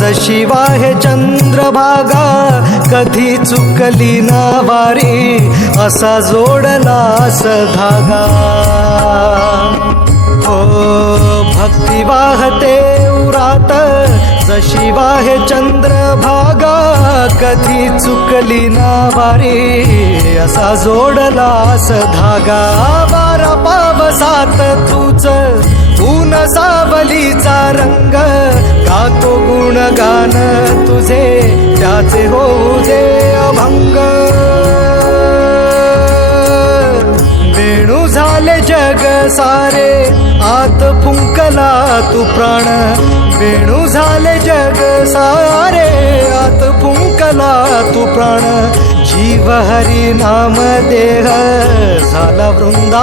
जशी वाहे चंद्रभागा कधी चुकली ना वारी असा जोडलास धागा हो भक्ती वाहते उरात. जशी वाहे चंद्रभागा कधी चुकली ना वारी असा जोडलास धागा बारा पावसात तूच सावलीचा रंग. गातो गुणगान तुझे त्याचे होऊ दे अभंग. वेणू झाले जग सारे आत फुंकला तू प्राण. वेणू झाले जग सारे आत फुंकला तू प्राण. जीव हरी नाम देह झाला वृंदा